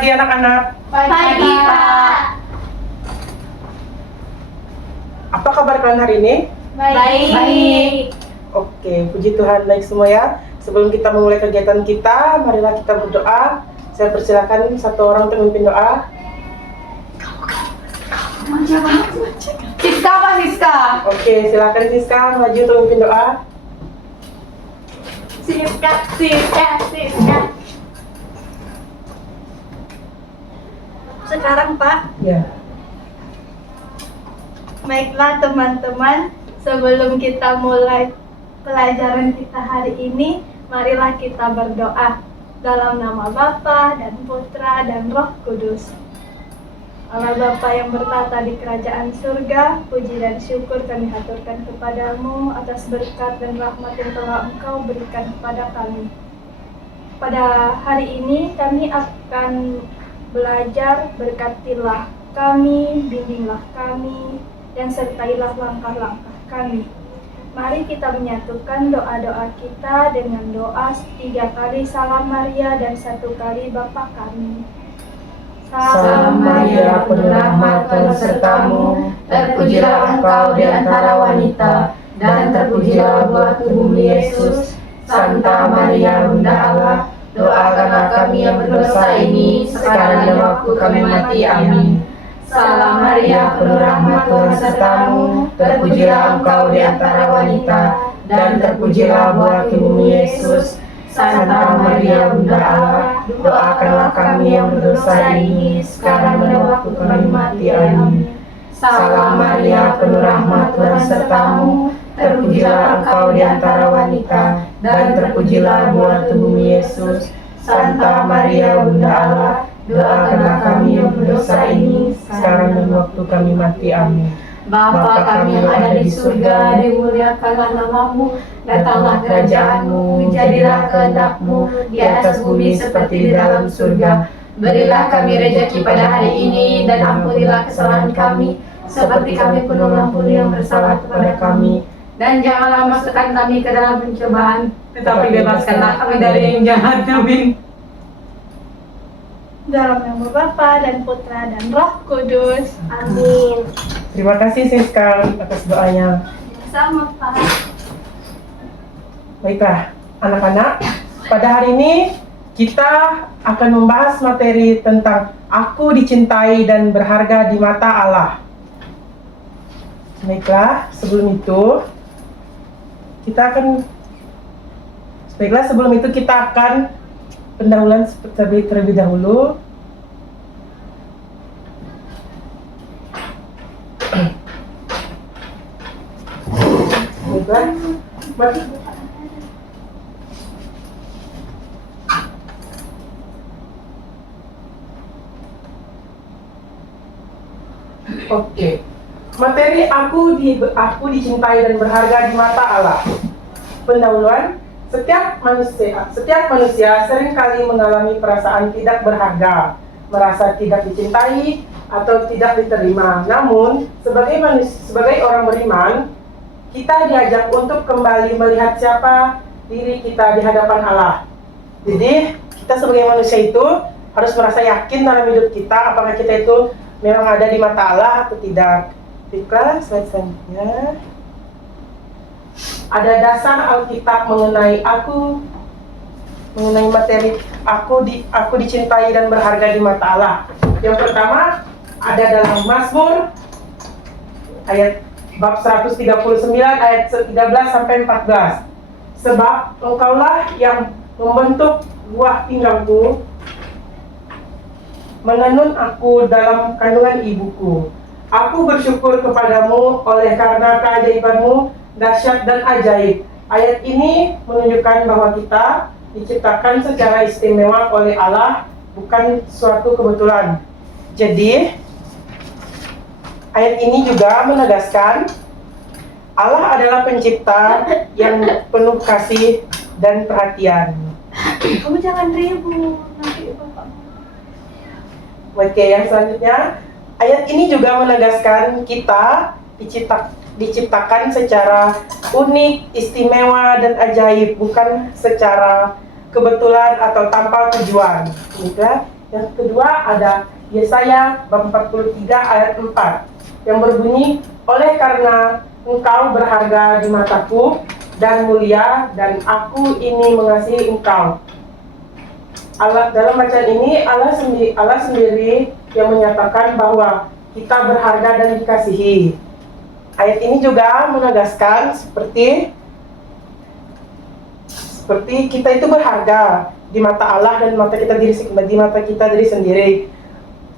pagi anak-anak. Pagi, Pak. Apa kabar kalian hari ini? Baik. Oke, puji Tuhan baik semua ya. Sebelum kita memulai kegiatan kita, marilah kita berdoa. Saya persilakan satu orang untuk memimpin doa. Siska, Pak Siska. Oke, silakan Siska maju untuk memimpin doa. Siska. Sekarang, Pak. Ya. Baiklah teman-teman, sebelum kita mulai pelajaran kita hari ini, marilah kita berdoa dalam nama Bapa dan Putra dan Roh Kudus. Allah Bapa yang bertata di kerajaan surga, puji dan syukur kami haturkan kepadamu atas berkat dan rahmat yang telah Engkau berikan kepada kami. Pada hari ini kami akan belajar, berkatilah kami, bimbinglah kami, dan sertailah langkah-langkah kami. Mari kita menyatukan doa-doa kita dengan doa 3 kali Salam Maria dan 1 kali Bapa kami. Salam Maria, penuh rahmat Tuhan sertamu, terpujilah engkau di antara wanita, dan terpujilah buah tubuhmu Yesus. Santa Maria, Bunda Allah, doakanlah kami yang berdosa ini, sekarang dan waktu kami mati. Amin. Salam Maria, penuh rahmat Tuhan sertamu, terpujilah engkau di antara wanita, dan terpujilah buah tubuhmu Yesus. Santa Maria, Bunda Allah, doakanlah kami yang berdosa ini, sekarang dan waktu kami mati. Amin. Salam Maria, penuh rahmat Tuhan sertamu, terpujilah engkau di antara wanita, dan terpujilah buah tubuhmu Yesus. Santa Maria, Bunda Allah, doakanlah kami yang berdosa ini, sekarang dan waktu kami mati. Amin. Bapa kami yang ada di surga, dimuliakanlah namamu, datanglah kerajaanmu, jadilah kehendak-mu di atas bumi seperti di dalam surga. Berilah kami rezeki pada hari ini, dan ampunilah kesalahan kami, seperti kami pun mengampuni yang bersalah kepada kami. Dan janganlah masukkan kami ke dalam pencobaan, tetapi bebaskanlah kami dari yang jahat. Amin. Dalam nama Bapa dan Putra dan Roh Kudus. Amin. Terima kasih Siska atas doanya. Sama, Pak. Baiklah, anak-anak, pada hari ini kita akan membahas materi tentang aku dicintai dan berharga di mata Allah. Baiklah, sebelum itu kita akan pendahuluan terlebih dahulu. Baiklah, Oke. Materi aku dicintai dan berharga di mata Allah. Pendahuluan. Setiap manusia seringkali mengalami perasaan tidak berharga, merasa tidak dicintai atau tidak diterima. Namun, sebagai orang beriman, kita diajak untuk kembali melihat siapa diri kita di hadapan Allah. Jadi, kita sebagai manusia itu harus merasa yakin dalam hidup kita, apakah kita itu memang ada di mata Allah atau tidak. Baiklah, slide selanjutnya. Ada dasar Alkitab mengenai materi aku dicintai dan berharga di mata Allah. Yang pertama ada dalam Mazmur ayat bab 139 ayat 13 sampai 14. Sebab engkaulah yang membentuk buah pinggangku, menenun aku dalam kandungan ibuku. Aku bersyukur kepadamu oleh karena keajaibanmu dahsyat dan ajaib. Ayat ini menunjukkan bahwa kita diciptakan secara istimewa oleh Allah, bukan suatu kebetulan. Jadi, ayat ini juga menegaskan Allah adalah pencipta yang penuh kasih dan perhatian. Kamu jangan ribut, nanti Bapak. Oke, yang selanjutnya, ayat ini juga menegaskan kita diciptakan secara unik, istimewa, dan ajaib, bukan secara kebetulan atau tanpa tujuan. Yang kedua ada Yesaya bab 43 ayat 4 yang berbunyi, oleh karena engkau berharga di mataku dan mulia, dan aku ini mengasihi engkau. Allah, dalam bacaan ini Allah sendiri yang menyatakan bahwa kita berharga dan dikasihi. Ayat ini juga menegaskan seperti kita itu berharga di mata Allah dan di mata kita diri sendiri.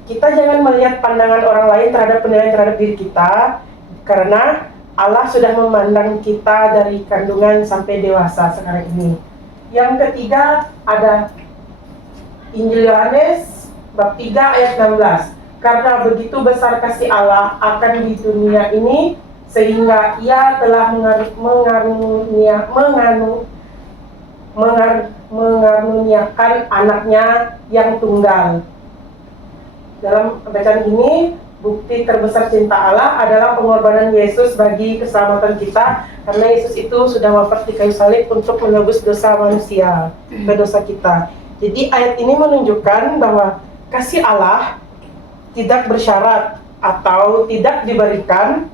Kita jangan melihat pandangan orang lain penilaian terhadap diri kita, karena Allah sudah memandang kita dari kandungan sampai dewasa sekarang ini. Yang ketiga ada Injil Yohanes bab 3 ayat 16. Karena begitu besar kasih Allah akan di dunia ini, sehingga Ia telah mengaruniakan anaknya yang tunggal. Dalam bacaan ini, bukti terbesar cinta Allah adalah pengorbanan Yesus bagi keselamatan kita, karena Yesus itu sudah wafat di kayu salib untuk menebus dosa manusia, dosa kita. Jadi ayat ini menunjukkan bahwa kasih Allah tidak bersyarat atau tidak diberikan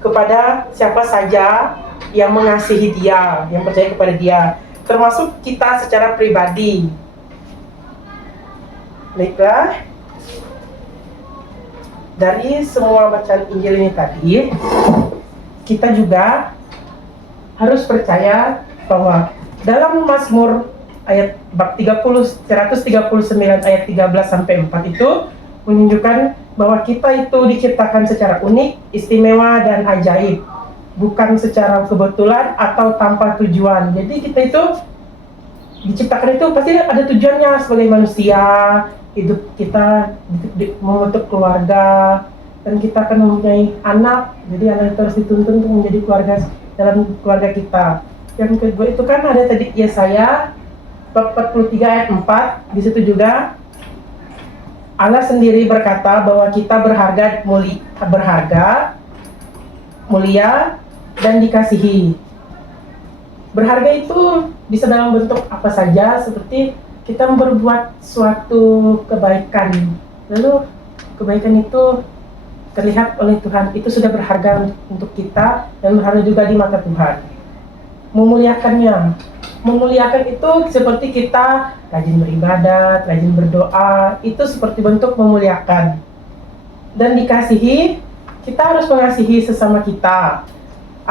kepada siapa saja yang mengasihi Dia, yang percaya kepada Dia, termasuk kita secara pribadi. Baiklah, dari semua bacaan Injil ini tadi, kita juga harus percaya bahwa dalam Mazmur ayat bab 139 ayat 13 sampai 4 itu menunjukkan bahwa kita itu diciptakan secara unik, istimewa dan ajaib, bukan secara kebetulan atau tanpa tujuan. Jadi kita itu diciptakan itu pasti ada tujuannya sebagai manusia. Hidup kita membentuk keluarga, dan kita akan mempunyai anak, jadi anak itu harus dituntun untuk menjadi keluarga dalam keluarga kita. Yang kedua itu kan ada tadi Yesaya bab 43 ayat 4, di situ juga Allah sendiri berkata bahwa kita berharga, mulia dan dikasihi. Berharga itu bisa dalam bentuk apa saja, seperti kita berbuat suatu kebaikan, lalu kebaikan itu terlihat oleh Tuhan, itu sudah berharga untuk kita dan berharga juga di mata Tuhan. Memuliakan itu seperti kita rajin beribadat, rajin berdoa, itu seperti bentuk memuliakan. Dan dikasihi, kita harus mengasihi sesama kita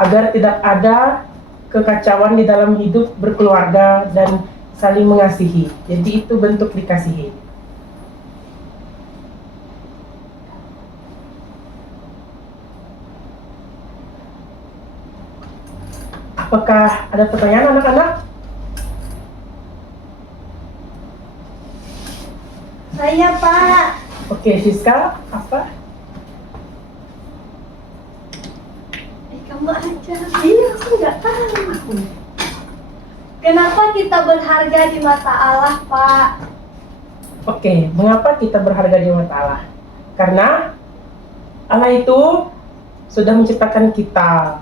agar tidak ada kekacauan di dalam hidup berkeluarga dan saling mengasihi. Jadi itu bentuk dikasihi. Apakah ada pertanyaan anak-anak? Saya, Pak. Oke, Siska, apa? Kamu aja. Iya, aku nggak tahu. Kenapa kita berharga di mata Allah, Pak? Oke, mengapa kita berharga di mata Allah? Karena Allah itu sudah menciptakan kita.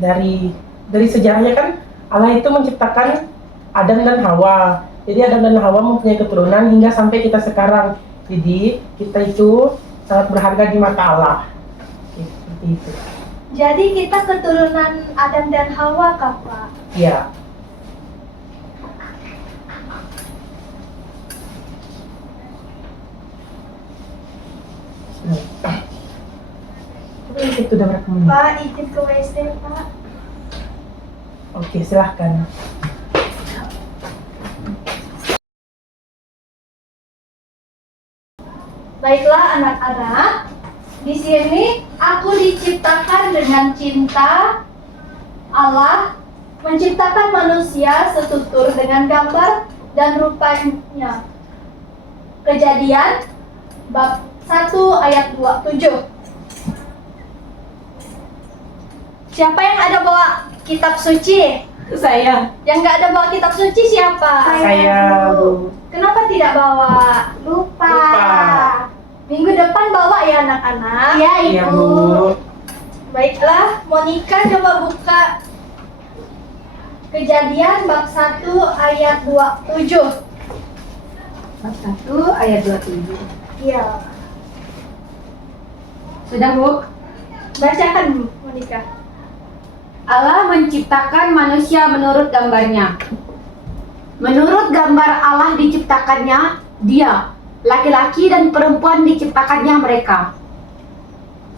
Dari sejarahnya kan Allah itu menciptakan Adam dan Hawa. Jadi Adam dan Hawa mempunyai keturunan hingga sampai kita sekarang. Jadi kita itu sangat berharga di mata Allah. Oke, seperti itu. Jadi kita keturunan Adam dan Hawa, Kak, Pak? Iya. Itu udah berapa menit? Pak, izin ke WC, Pak. Oke, silahkan. Baiklah anak-anak, di sini aku diciptakan dengan cinta. Allah menciptakan manusia setutur dengan gambar dan rupanya. Kejadian bab 1 ayat 27. Siapa yang ada bawa kitab suci? Saya. Yang nggak ada bawa kitab suci siapa? Saya, Bu. Kenapa tidak bawa? Lupa. Minggu depan bawa ya anak-anak. Iya, Iya, Bu. Baiklah, Monica coba buka Kejadian bab 1 ayat 27. Bab 1 ayat 27. Iya. Sudah, Bu? Bacakan, Monica. Allah menciptakan manusia menurut gambarnya. Menurut gambar Allah diciptakannya dia, laki-laki dan perempuan diciptakannya mereka.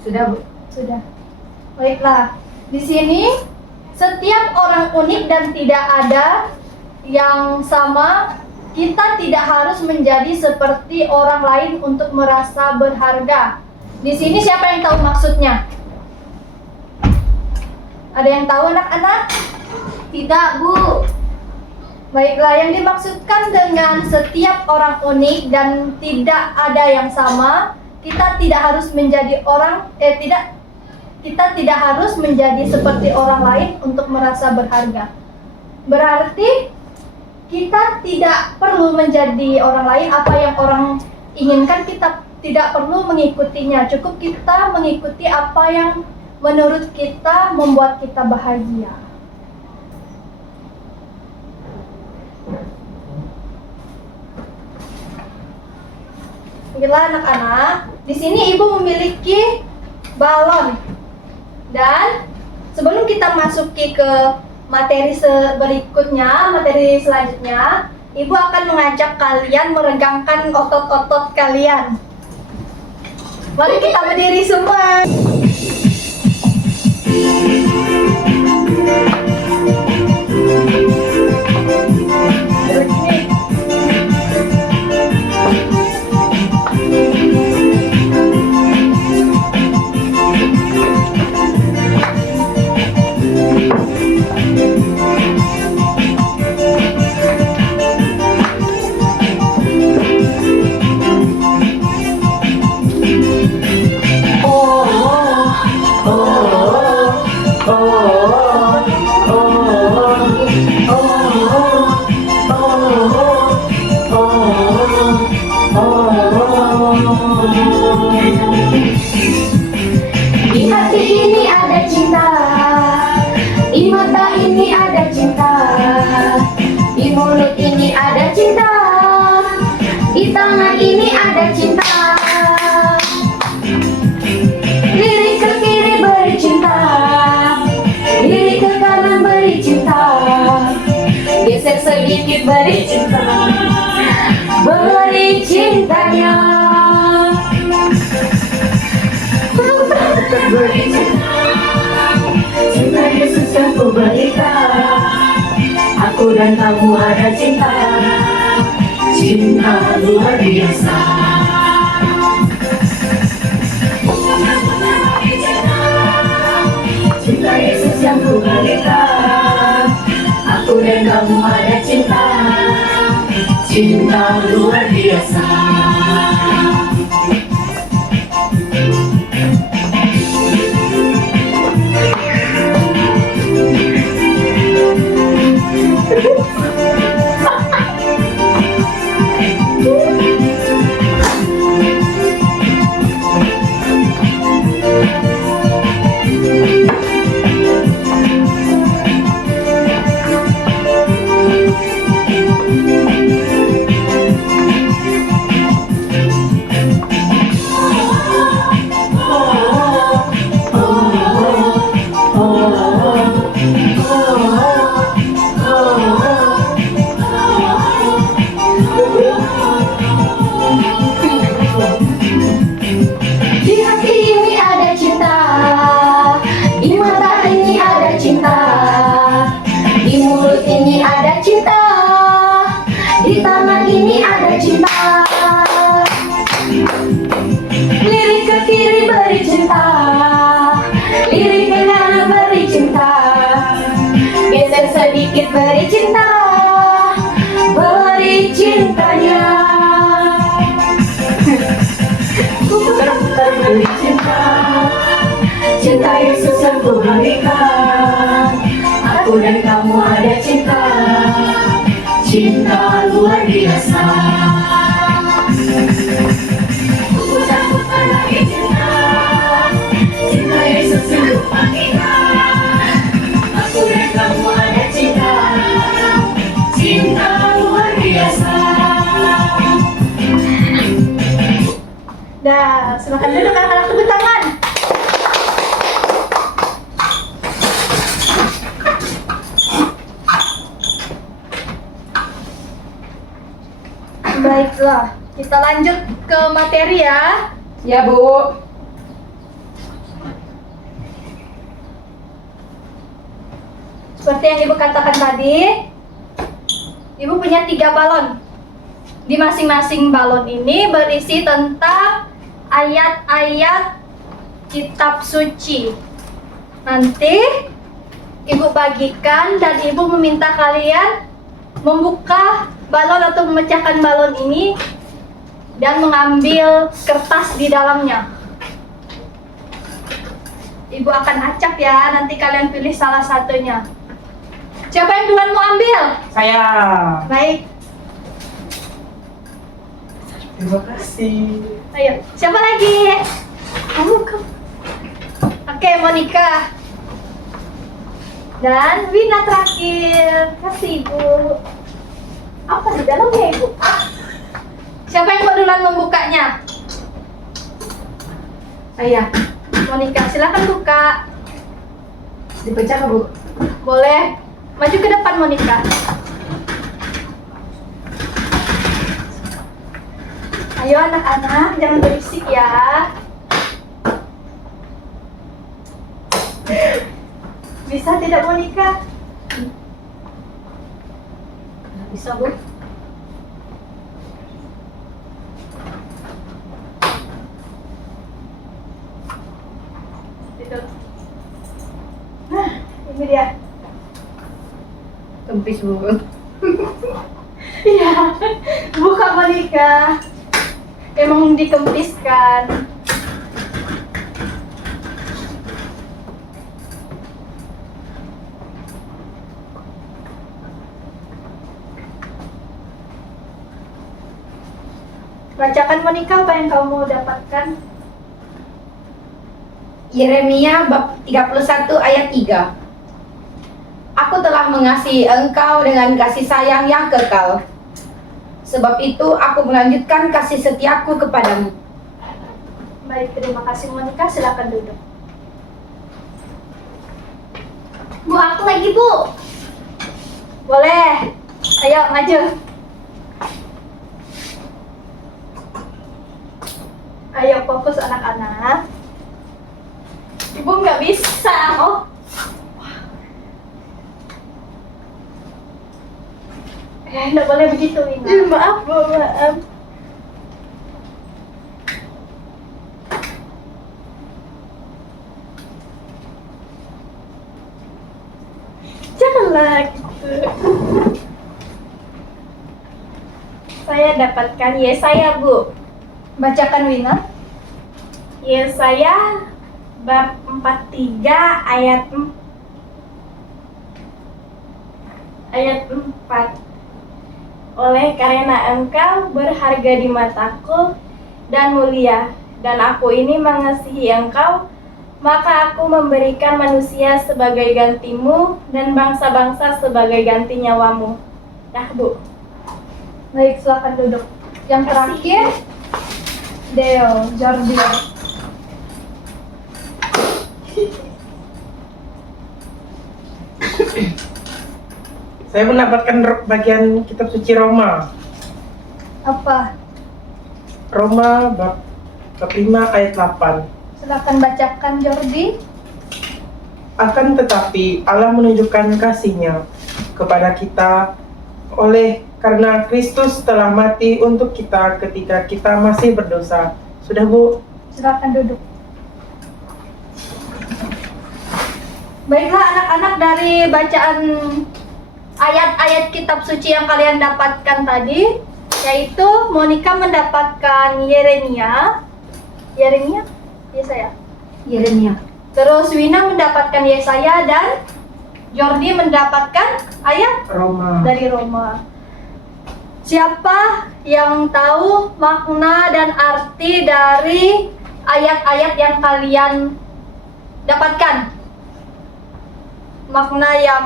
Sudah, Bu? Sudah. Baiklah. Di sini setiap orang unik dan tidak ada yang sama. Kita tidak harus menjadi seperti orang lain untuk merasa berharga. Di sini siapa yang tahu maksudnya? Ada yang tahu, anak-anak? Tidak, Bu. Baiklah, yang dimaksudkan dengan setiap orang unik dan tidak ada yang sama, kita tidak harus menjadi kita tidak harus menjadi seperti orang lain untuk merasa berharga. Berarti kita tidak perlu menjadi orang lain. Apa yang orang inginkan kita tidak perlu mengikutinya. Cukup kita mengikuti apa yang menurut kita membuat kita bahagia. Baiklah anak-anak, di sini ibu memiliki balon. Dan sebelum kita masuki ke materi berikutnya, materi selanjutnya, ibu akan mengajak kalian meregangkan otot-otot kalian. Mari kita berdiri semua. Di hati ini ada cinta, di mata ini ada cinta, di mulut ini ada cinta, di tangan ini ada cinta. Lirik ke kiri beri cinta, lirik ke kanan beri cinta, geser sedikit beri cinta, beri cintanya. Beri cinta, cinta Yesus yang ku berikan. Aku dan kamu ada cinta, cinta luar biasa. Cinta Yesus yang ku berikan. Aku dan kamu ada cinta, cinta luar biasa. Di tangan ini ada cinta. Lirik ke kiri beri cinta, lirik ke kanan beri cinta, geser sedikit beri cinta, beri cintanya. Putar-putar beri cinta, cinta Yesus yang ku berikan. Aku dan kamu ada cinta, cinta luar biasa. Putar-putar lagi cinta, cinta Yesus yang ku berikan. Aku dan kamu ada cinta, cinta luar biasa. Silakan duduk anak-anak, tepuk tangan. Baiklah, kita lanjut ke materi ya. Ya, Bu. Seperti yang Ibu katakan tadi, Ibu punya 3 balon. Di masing-masing balon ini berisi tentang ayat-ayat kitab suci. Nanti Ibu bagikan dan Ibu meminta kalian membuka balon atau memecahkan balon ini dan mengambil kertas di dalamnya. Ibu akan acak ya, nanti kalian pilih salah satunya. Siapa yang duluan mau ambil? Saya. Baik, Terima kasih. ayo. Siapa lagi? Kamu. Oke, Monica. Dan Wina terakhir. Kasih Ibu. Apa di dalamnya Ibu? Siapa yang mau duluan membukanya? Saya. Monica, silakan buka. Dipecah, Bu. Boleh. Maju ke depan Monica. Ayo anak-anak, jangan berisik ya. Bisa tidak Monica? Bisa, Bu. Gitu. Nah, ini dia. Kempis, Bu. Iya, buka Monica. Emang dikempiskan. Bacakan Monica, apa yang kamu dapatkan? Yeremia bab 31 ayat 3. Aku telah mengasihi engkau dengan kasih sayang yang kekal. Sebab itu aku melanjutkan kasih setiaku kepadamu. Baik, terima kasih Monica, silakan duduk. Bu, aku lagi Bu. Boleh. Ayo maju. Ayo fokus anak-anak. Ibu nggak bisa. Oh. Nggak boleh begitu, Wina. Maaf, Bu, maaf. Janganlah gitu. Saya dapatkan Yesaya, Bu. Bacakan Wina. Yesaya bab 43 ayat 4. Oleh karena engkau berharga di mataku dan mulia, dan aku ini mengasihi engkau, maka aku memberikan manusia sebagai gantimu dan bangsa-bangsa sebagai ganti nyawamu. Nah, Bu. Baik, silakan duduk. Yang terakhir, Deo, Jordi. Saya mendapatkan bagian kitab suci Roma. Apa? Roma bab 5 ayat 8. Silakan bacakan Jordi. Akan tetapi Allah menunjukkan kasih-Nya kepada kita oleh karena Kristus telah mati untuk kita ketika kita masih berdosa. Sudah, Bu? Silakan duduk. Baiklah anak-anak, dari bacaan ayat-ayat kitab suci yang kalian dapatkan tadi, yaitu Monica mendapatkan Yeremia, Yesaya. Yeremia. Terus Wina mendapatkan Yesaya dan Jordi mendapatkan ayat Roma. dari Roma. Siapa yang tahu makna dan arti dari ayat-ayat yang kalian dapatkan? Makna yang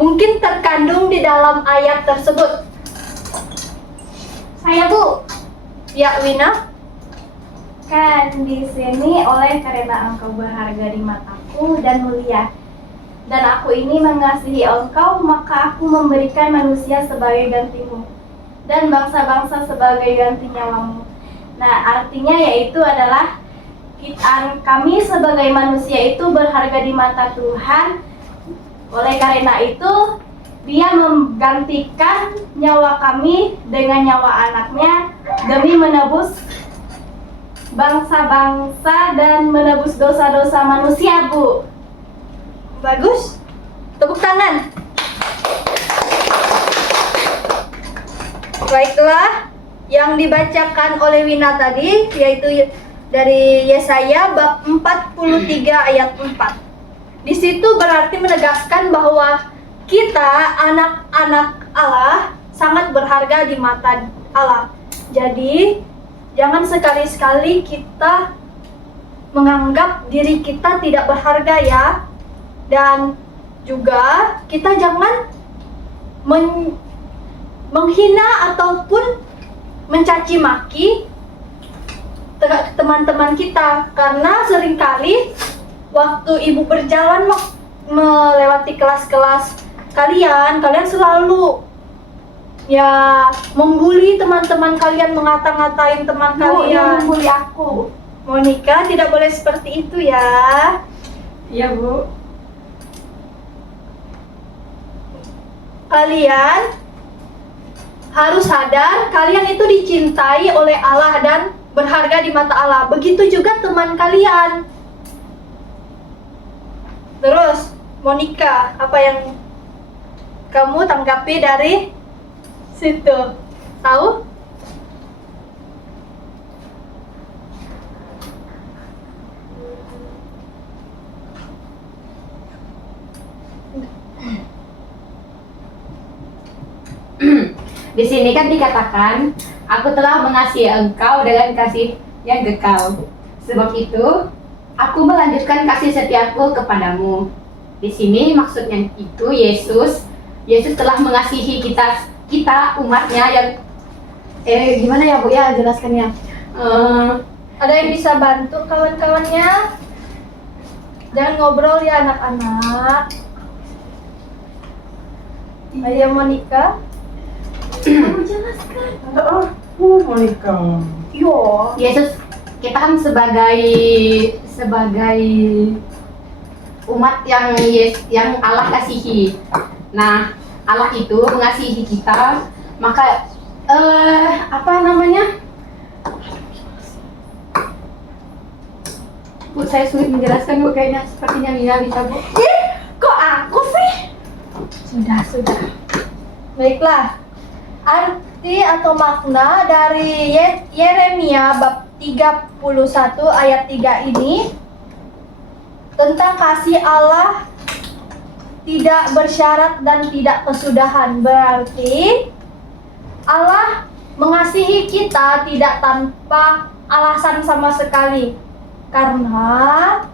mungkin terkandung di dalam ayat tersebut. Saya, Bu. Ya, Wina. Kan di sini oleh karena engkau berharga di mataku dan mulia. Dan aku ini mengasihi engkau, maka aku memberikan manusia sebagai gantimu. Dan bangsa-bangsa sebagai ganti nyawamu. Nah, artinya yaitu adalah kami sebagai manusia itu berharga di mata Tuhan. Oleh karena itu, Dia menggantikan nyawa kami dengan nyawa anaknya demi menebus bangsa-bangsa dan menebus dosa-dosa manusia, Bu. Bagus. Tepuk tangan. Baiklah, yang dibacakan oleh Wina tadi yaitu dari Yesaya bab 43 ayat 4. Di situ berarti menegaskan bahwa kita anak-anak Allah sangat berharga di mata Allah. Jadi, jangan sekali-sekali kita menganggap diri kita tidak berharga ya. Dan juga kita jangan menghina ataupun mencaci maki teman-teman kita, karena seringkali waktu ibu berjalan melewati kelas-kelas kalian selalu ya membuli teman-teman kalian, ngata-ngatain teman kalian. Membuli aku. Monica, tidak boleh seperti itu ya. Iya, Bu. Kalian harus sadar kalian itu dicintai oleh Allah dan berharga di mata Allah. Begitu juga teman kalian. Terus, Monica, apa yang kamu tanggapi dari situ? Tahu? Di sini kan dikatakan, aku telah mengasihi engkau dengan kasih yang kekal. Sebab itu, aku melanjutkan kasih setiaku kepadamu. Di sini maksudnya itu Yesus telah mengasihi kita umatnya yang gimana ya Bu ya jelaskannya? Ada yang bisa bantu kawan-kawannya? Jangan ngobrol ya anak-anak. Ayo Monica. Kamu jelaskan. Monica. Yo. Yesus, kita kan sebagai umat yang Allah kasihi. Nah, Allah itu mengasihi kita, maka apa namanya? Bu, saya sulit menjelaskan, Bu, kayaknya sepertinya Mia bisa, Bu. Kok aku sih? Sudah. Baiklah. Arti atau makna dari Yeremia bab 31 ayat 3 ini tentang kasih Allah tidak bersyarat dan tidak kesudahan. Berarti Allah mengasihi kita tidak tanpa alasan sama sekali, karena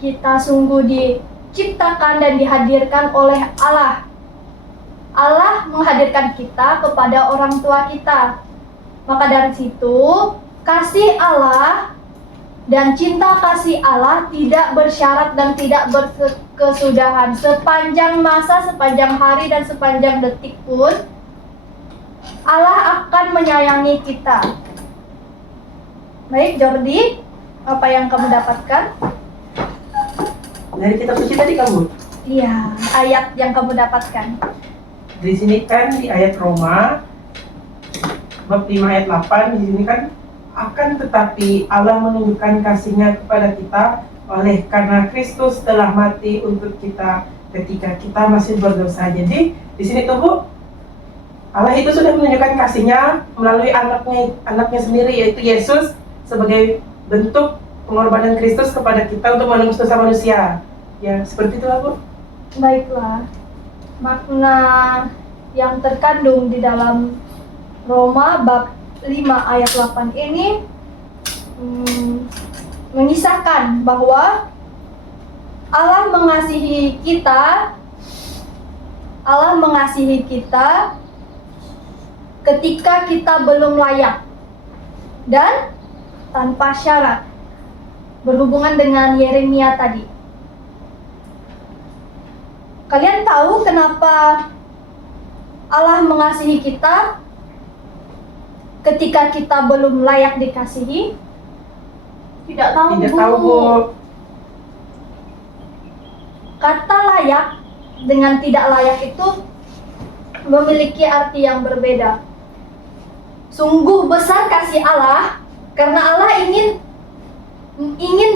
kita sungguh diciptakan dan dihadirkan oleh Allah. Allah menghadirkan kita kepada orang tua kita. Maka dari situ, kasih Allah dan cinta kasih Allah tidak bersyarat dan tidak berkesudahan. Sepanjang masa, sepanjang hari, dan sepanjang detik pun, Allah akan menyayangi kita. Baik, Jordi, apa yang kamu dapatkan? Dari kitab suci tadi kamu. Iya, ayat yang kamu dapatkan. Di sini kan di ayat Roma bab 5 ayat 8, di sini kan akan tetapi Allah menunjukkan kasih-Nya kepada kita oleh karena Kristus telah mati untuk kita ketika kita masih berdosa. Jadi di sini tuh Bu, Allah itu sudah menunjukkan kasih-Nya melalui anaknya sendiri, yaitu Yesus, sebagai bentuk pengorbanan Kristus kepada kita untuk menebus dosa manusia. Ya, seperti itulah Bu. Baiklah, makna yang terkandung di dalam Roma bab 5 ayat 8 ini mengisahkan bahwa Allah mengasihi kita ketika kita belum layak, dan tanpa syarat. Berhubungan dengan Yeremia tadi. Kalian tahu kenapa Allah mengasihi kita ketika kita belum layak dikasihi? Tidak tahu, Tidak Bu. tahu, Bu. Kata layak dengan tidak layak itu memiliki arti yang berbeda. Sungguh besar kasih Allah karena Allah ingin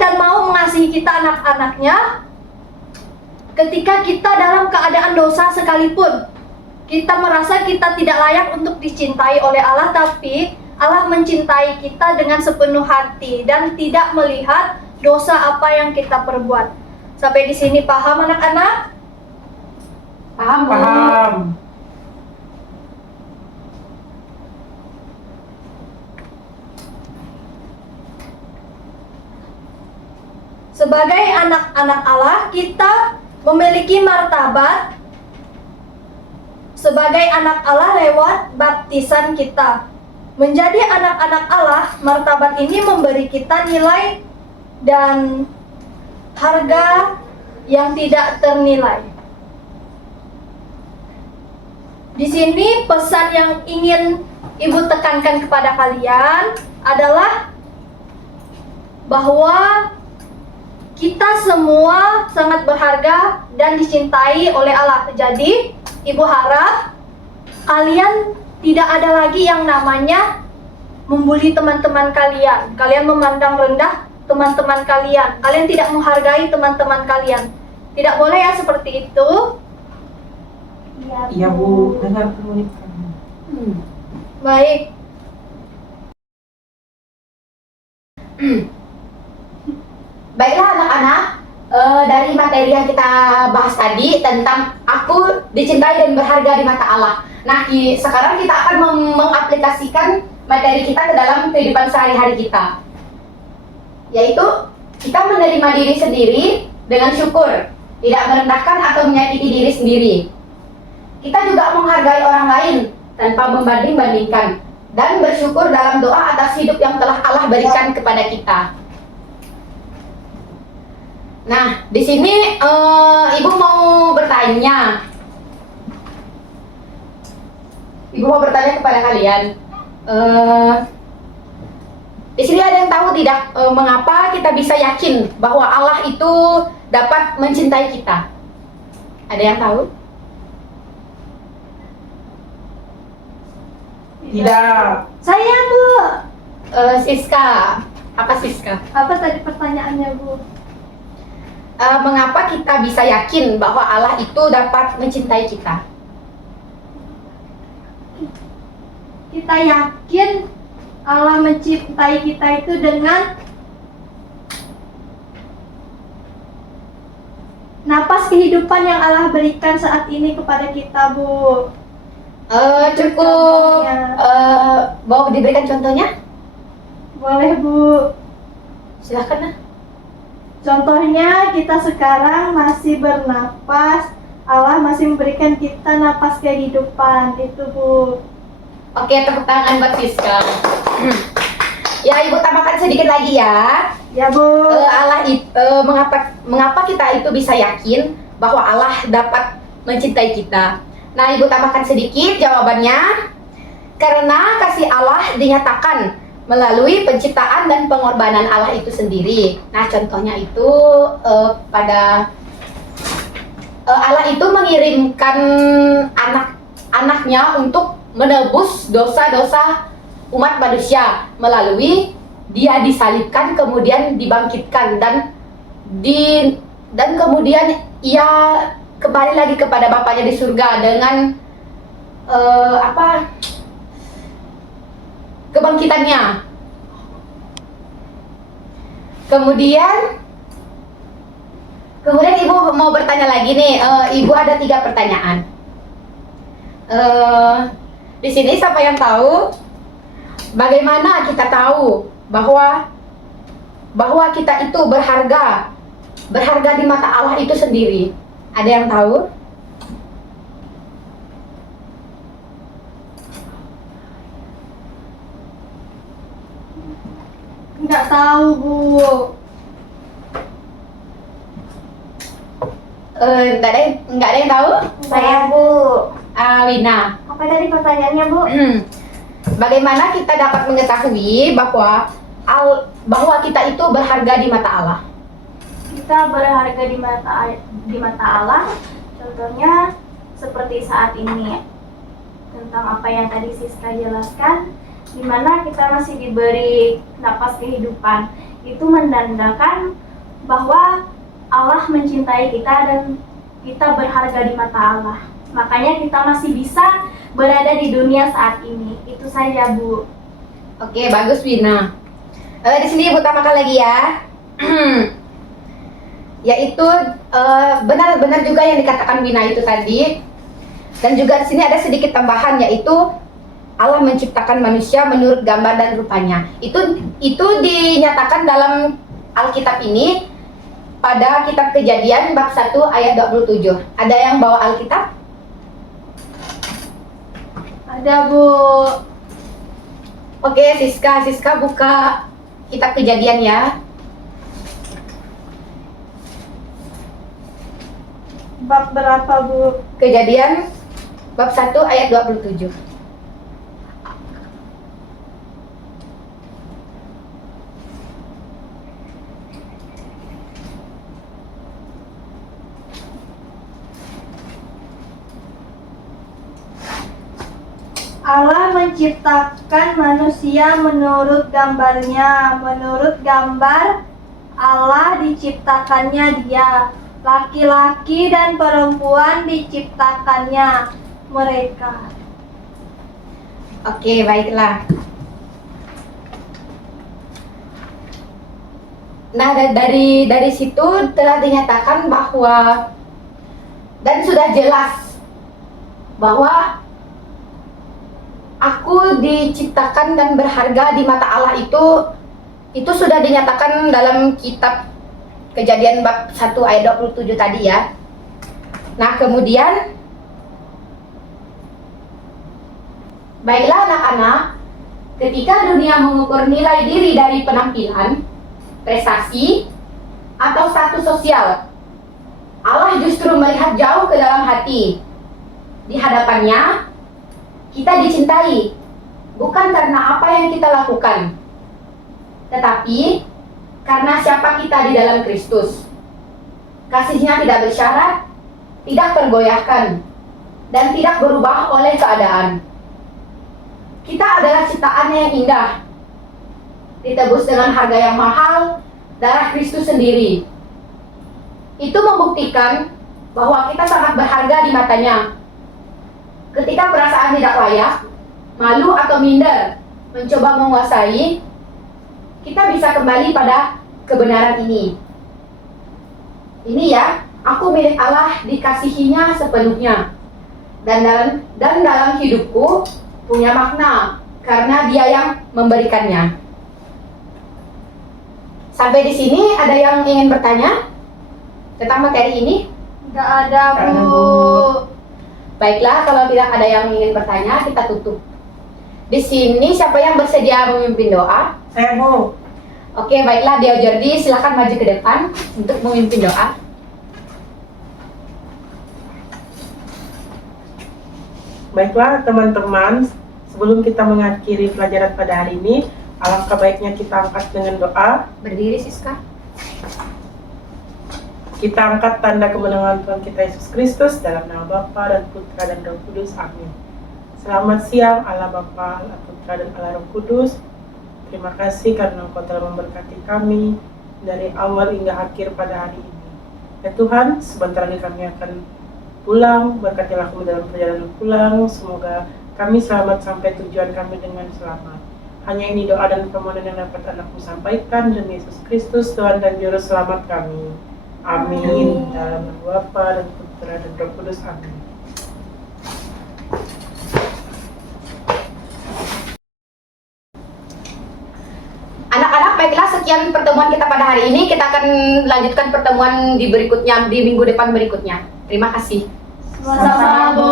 dan mau mengasihi kita anak-anaknya ketika kita dalam keadaan dosa sekalipun. Kita merasa kita tidak layak untuk dicintai oleh Allah, tapi Allah mencintai kita dengan sepenuh hati dan tidak melihat dosa apa yang kita perbuat. Sampai di sini paham anak-anak? Paham, Bu? Paham. Sebagai anak-anak Allah, kita memiliki martabat sebagai anak Allah lewat baptisan kita. Menjadi anak-anak Allah, martabat ini memberi kita nilai dan harga yang tidak ternilai. Di sini pesan yang ingin Ibu tekankan kepada kalian adalah bahwa kita semua sangat berharga dan dicintai oleh Allah. Jadi, Ibu harap kalian tidak ada lagi yang namanya membuli teman-teman kalian. Kalian memandang rendah teman-teman kalian. Kalian tidak menghargai teman-teman kalian. Tidak boleh ya seperti itu. Iya, Bu. Dengar dulu. Baik. Baiklah anak-anak, dari materi yang kita bahas tadi tentang aku dicintai dan berharga di mata Allah. Nah, sekarang kita akan mengaplikasikan materi kita ke dalam kehidupan sehari-hari kita. Yaitu, kita menerima diri sendiri dengan syukur, tidak merendahkan atau menyakiti diri sendiri. Kita juga menghargai orang lain tanpa membanding-bandingkan dan bersyukur dalam doa atas hidup yang telah Allah berikan kepada kita. Nah, di sini Ibu mau bertanya. Ibu mau bertanya kepada kalian. Di sini ada yang tahu tidak mengapa kita bisa yakin bahwa Allah itu dapat mencintai kita? Ada yang tahu? Tidak. Saya, Bu. Siska, apa Siska? Apa tadi pertanyaannya, Bu? Mengapa kita bisa yakin bahwa Allah itu dapat mencintai kita? Kita yakin Allah mencintai kita itu dengan napas kehidupan yang Allah berikan saat ini kepada kita, Bu. Cukup Contohnya. mau diberikan contohnya? Boleh, Bu. Silakan. Nah. Contohnya kita sekarang masih bernapas, Allah masih memberikan kita napas kehidupan, itu, Bu. Oke, tepuk tangan buat Siska. Ya, Ibu tambahkan sedikit lagi ya. Ya, Bu. Mengapa kita itu bisa yakin bahwa Allah dapat mencintai kita? Nah, Ibu tambahkan sedikit jawabannya. Karena kasih Allah dinyatakan melalui penciptaan dan pengorbanan Allah itu sendiri. Nah, contohnya itu Allah itu mengirimkan anak-anaknya untuk menebus dosa-dosa umat manusia melalui dia disalibkan, kemudian dibangkitkan dan kemudian ia kembali lagi kepada Bapaknya di surga dengan kebangkitannya. Kemudian Ibu mau bertanya lagi nih. Ibu ada 3 pertanyaan. Di sini siapa yang tahu bagaimana kita tahu bahwa kita itu berharga di mata Allah itu sendiri? Ada yang tahu? Nggak tahu, Bu. Nggak ada yang tahu? Saya, Bu. Wina. Apa tadi pertanyaannya, Bu? Bagaimana kita dapat mengetahui bahwa kita itu berharga di mata Allah? Kita berharga di mata Allah. Contohnya seperti saat ini, tentang apa yang tadi Siska jelaskan, di mana kita masih diberi napas kehidupan. Itu menandakan bahwa Allah mencintai kita dan kita berharga di mata Allah. Makanya kita masih bisa berada di dunia saat ini. Itu saja, Bu. Oke, bagus Wina. Di sini Ibu tambahkan lagi ya. Yaitu benar-benar juga yang dikatakan Wina itu tadi. Dan juga di sini ada sedikit tambahan, yaitu Allah menciptakan manusia menurut gambar dan rupanya. Itu dinyatakan dalam Alkitab ini pada kitab Kejadian bab 1 ayat 27. Ada yang bawa Alkitab? Ada, Bu. Oke, Siska buka kitab Kejadian ya. Bab berapa, Bu? Kejadian bab 1 ayat 27. Allah menciptakan manusia menurut gambarnya. Menurut gambar Allah diciptakannya dia. Laki-laki dan perempuan diciptakannya mereka. Oke, baiklah. Nah, dari situ telah dinyatakan bahwa dan sudah jelas bahwa aku diciptakan dan berharga di mata Allah itu sudah dinyatakan dalam kitab Kejadian bab 1 ayat 27 tadi ya. Nah, kemudian baiklah anak-anak, ketika dunia mengukur nilai diri dari penampilan, prestasi, atau status sosial, Allah justru melihat jauh ke dalam hati. Di hadapannya, kita dicintai, bukan karena apa yang kita lakukan, tetapi karena siapa kita di dalam Kristus. Kasih-Nya tidak bersyarat, tidak tergoyahkan, dan tidak berubah oleh keadaan. Kita adalah ciptaan-Nya yang indah, ditebus dengan harga yang mahal, darah Kristus sendiri. Itu membuktikan bahwa kita sangat berharga di matanya. Ketika perasaan tidak layak, malu atau minder mencoba menguasai, kita bisa kembali pada kebenaran ini. Ini ya, aku milik Allah, dikasihinya sepenuhnya. Dan dalam hidupku punya makna karena Dia yang memberikannya. Sampai di sini ada yang ingin bertanya tentang materi ini? Nggak ada, Bu. Baiklah, kalau tidak ada yang ingin bertanya, kita tutup. Di sini siapa yang bersedia memimpin doa? Saya, Bu. Oke, baiklah, Dio Jordi, silakan maju ke depan untuk memimpin doa. Baiklah teman-teman, sebelum kita mengakhiri pelajaran pada hari ini, alangkah baiknya kita angkat dengan doa. Berdiri, Siska. Kita angkat tanda kemenangan Tuhan kita Yesus Kristus dalam nama Bapa dan Putra dan Roh Kudus. Amin. Selamat siang Allah Bapa, Allah Putra dan Allah Roh Kudus. Terima kasih karena Engkau telah memberkati kami dari awal hingga akhir pada hari ini. Ya Tuhan, sebentar lagi kami akan pulang. Berkatilah kami dalam perjalanan pulang. Semoga kami selamat sampai tujuan kami dengan selamat. Hanya ini doa dan permohonan yang dapat anakmu sampaikan demi Yesus Kristus, Tuhan dan Juru Selamat kami. Amin. Dalam nama Bapa dan Putra dan Roh Kudus. Amin. Anak-anak, baiklah, sekian pertemuan kita pada hari ini. Kita akan lanjutkan pertemuan di minggu depan berikutnya. Terima kasih. Sama-sama, Bu.